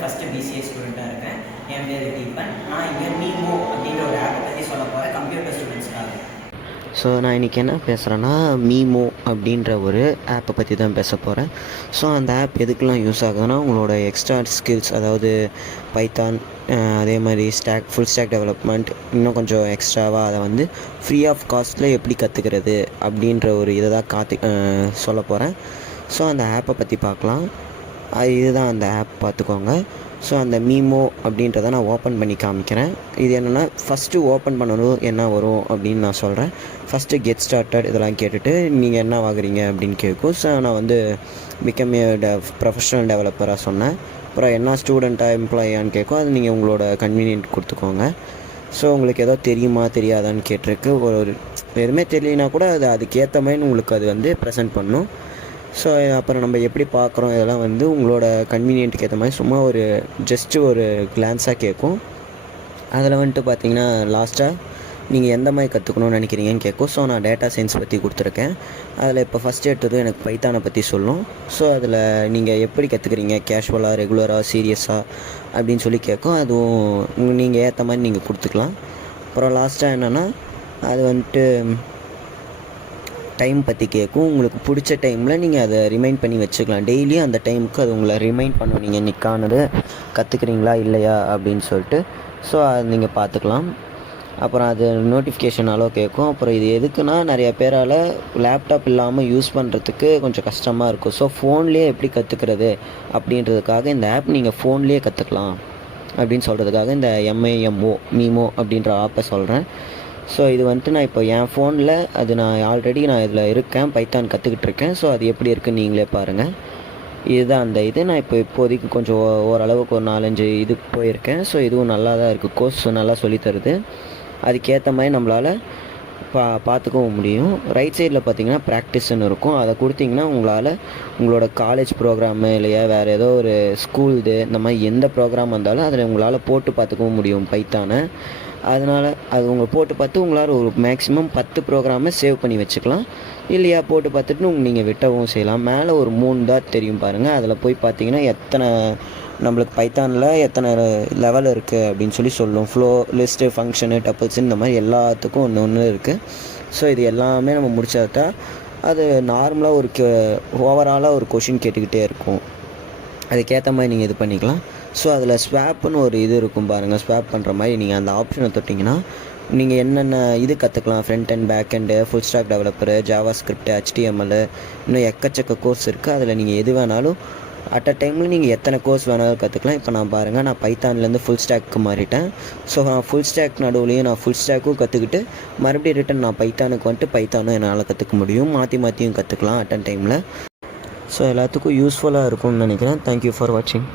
First PCA ஸ்டூடெண்ட்டாக இருக்கேன். என் பேர் தீபன். நான் இங்கே மீமோ அப்படின்ற ஒரு ஆப்பை பற்றி சொல்ல போகிறேன் கம்ப்யூட்டர் ஸ்டூடெண்ட்ஸ்க்காக. ஸோ நான் இன்றைக்கி என்ன பேசுகிறேன்னா, மீமோ அப்படின்ற ஒரு ஆப்பை பற்றி தான் பேச போகிறேன். ஸோ அந்த ஆப் எதுக்கெலாம் யூஸ் ஆகுதுன்னா, உங்களோட எக்ஸ்ட்ரா ஸ்கில்ஸ், அதாவது பைத்தான், அதே மாதிரி ஃபுல் ஸ்டாக் டெவலப்மெண்ட், இன்னும் கொஞ்சம் எக்ஸ்ட்ராவாக அதை வந்து ஃப்ரீ ஆஃப் காஸ்ட்டில் எப்படி கற்றுக்கிறது அப்படின்ற ஒரு இதை தான் சொல்ல போகிறேன். ஸோ அந்த ஆப்பை பற்றி பார்க்கலாம். இதுதான் அந்த ஆப், பார்த்துக்கோங்க. ஸோ அந்த மீமோ அப்படின்றத நான் ஓப்பன் பண்ணி காமிக்கிறேன். இது என்னென்னா, ஃபஸ்ட்டு ஓப்பன் பண்ணணும் என்ன வரும் அப்படின்னு நான் சொல்கிறேன். ஃபஸ்ட்டு கெட் ஸ்டார்டட் இதெல்லாம் கேட்டுட்டு நீங்கள் என்ன வாங்குறீங்க அப்படின்னு கேட்கும். ஸோ நான் வந்து பிகம் ஏ ப்ரொஃபஷனல் டெவலப்பராக சொன்னேன். அப்புறம் என்ன ஸ்டூடெண்ட்டாக எம்ப்ளாயான்னு கேட்கும். அது நீங்கள் உங்களோட கன்வீனியன்ட் கொடுத்துக்கோங்க. ஸோ உங்களுக்கு ஏதோ தெரியுமா தெரியாதான்னு கேட்டிருக்கு. ஒரு எதுவுமே தெரியலனா கூட அதுக்கேற்ற மாதிரி உங்களுக்கு அது வந்து ப்ரெசென்ட் பண்ணும். ஸோ அப்புறம் நம்ம எப்படி பார்க்குறோம் இதெல்லாம் வந்து உங்களோட கன்வீனியன்ட்டுக்கு ஏற்ற மாதிரி சும்மா ஜஸ்ட்டு ஒரு கிளான்ஸாக கேட்கும். அதில் வந்துட்டு பார்த்தீங்கன்னா லாஸ்ட்டாக நீங்கள் எந்த மாதிரி கற்றுக்கணும்னு நினைக்கிறீங்கன்னு கேட்கும். ஸோ நான் டேட்டா சயின்ஸ் பற்றி கொடுத்துருக்கேன். அதில் இப்போ ஃபஸ்ட்டு எடுத்ததும் எனக்கு பைத்தானை பற்றி சொல்லும். ஸோ அதில் நீங்கள் எப்படி கற்றுக்குறீங்க, கேஷுவலாக, ரெகுலராக, சீரியஸாக அப்படின்னு சொல்லி கேட்கும். அதுவும் நீங்கள் ஏற்ற மாதிரி நீங்கள் கொடுத்துக்கலாம். அப்புறம் லாஸ்ட்டாக என்னென்னா, அது வந்துட்டு டைம் பற்றி கேட்கும். உங்களுக்கு பிடிச்ச டைமில் நீங்கள் அதை ரிமைண்ட் பண்ணி வச்சுக்கலாம். டெய்லியும் அந்த டைமுக்கு அது உங்களை ரிமைண்ட் பண்ணும், நீங்கள் நிற்கானது கற்றுக்குறீங்களா இல்லையா அப்படின்னு சொல்லிட்டு. ஸோ அது நீங்கள் பார்த்துக்கலாம். அப்புறம் அது நோட்டிஃபிகேஷனாலோ கேட்கும். அப்புறம் இது எதுக்குன்னா, நிறைய பேரால் லேப்டாப் இல்லாமல் யூஸ் பண்ணுறதுக்கு கொஞ்சம் கஷ்டமாக இருக்கும். ஸோ ஃபோன்லேயே எப்படி கற்றுக்கிறது அப்படின்றதுக்காக இந்த ஆப் நீங்கள் ஃபோன்லேயே கற்றுக்கலாம் அப்படின்னு சொல்கிறதுக்காக இந்த மீமோ அப்படின்ற ஆப்பை சொல்கிறேன். ஸோ இது வந்துட்டு நான் இப்போ என் ஃபோனில் நான் ஆல்ரெடி இதில் இருக்கேன், பைத்தான் கற்றுக்கிட்டு இருக்கேன். ஸோ அது எப்படி இருக்குன்னு நீங்களே பாருங்கள். இதுதான் அந்த நான் இப்போதைக்கு கொஞ்சம் ஓரளவுக்கு ஒரு 4-5 இதுக்கு போயிருக்கேன். ஸோ இதுவும் நல்லா தான் இருக்குது. கோர்ஸ் நல்லா சொல்லித்தருது. அதுக்கேற்ற மாதிரி நம்மளால் பார்த்துக்கவும் முடியும். ரைட் சைடில் பார்த்தீங்கன்னா ப்ராக்டிஸ்ன்னு இருக்கும். அதை கொடுத்தீங்கன்னா உங்களோட காலேஜ் ப்ரோக்ராமு இல்லையா வேறு ஏதோ ஒரு ஸ்கூல்து இந்த மாதிரி எந்த ப்ரோக்ராம் வந்தாலும் அதில் உங்களால் போட்டு பார்த்துக்கவும் முடியும் பைத்தானை. அதனால் அது உங்கள் போட்டு பார்த்து உங்களால் ஒரு மேக்ஸிமம் 10 ப்ரோக்ராமை சேவ் பண்ணி வச்சுக்கலாம். இல்லையா போட்டு பார்த்துட்டு நீங்கள் விட்டவும் செய்யலாம். மேலே ஒரு 3 டாட் தெரியும் பாருங்கள். அதில் போய் பார்த்தீங்கன்னா எத்தனை நம்மளுக்கு பைத்தானில் எத்தனை லெவல் இருக்குது அப்படின்னு சொல்லி சொல்லும். ஃப்ளோ, லிஸ்ட்டு, ஃபங்க்ஷனு, டப்பிள்ஸ் இந்த மாதிரி எல்லாத்துக்கும் ஒன்று இருக்குது. ஸோ இது எல்லாமே நம்ம முடிச்சாதான் அது நார்மலாக ஓவராலாக ஒரு கொஷின் கேட்டுக்கிட்டே இருக்கும். அதுக்கேற்ற மாதிரி நீங்கள் இது பண்ணிக்கலாம். ஸோ அதில் ஸ்வாப்புன்னு ஒரு இது இருக்கும் பாருங்கள். ஸ்வாப் பண்ணுற மாதிரி நீங்கள் அந்த ஆப்ஷனை தொட்டிங்கன்னா நீங்கள் என்னென்ன இது கற்றுக்கலாம். Front and back end, full stack developer, JavaScript, HTML, இன்னும் எக்கச்சக்க கோர்ஸ் இருக்குது. அதில் நீங்கள் எது வேணாலும் அட் அ டைமில் நீங்கள் எத்தனை கோர்ஸ் வேணாலும் கற்றுக்கலாம். இப்போ நான் பாருங்கள், நான் பைத்தான்லேருந்து ஃபுல் ஸ்டாக்கு மாறிட்டேன். ஸோ நான் ஃபுல் ஸ்டாக் நடுவுலையும் நான் ஃபுல் ஸ்டாக்கும் கற்றுக்கிட்டு மறுபடியும் ரிட்டன் நான் பைத்தானுக்கு வந்துட்டு பைத்தானும் என்னால் கற்றுக்க முடியும். மாற்றியும் கற்றுக்கலாம் அட் அ டைமில். ஸோ எல்லாத்துக்கும் யூஸ்ஃபுல்லாக இருக்கும்னு நினைக்கிறேன். தேங்க்யூ ஃபார் வாட்சிங்.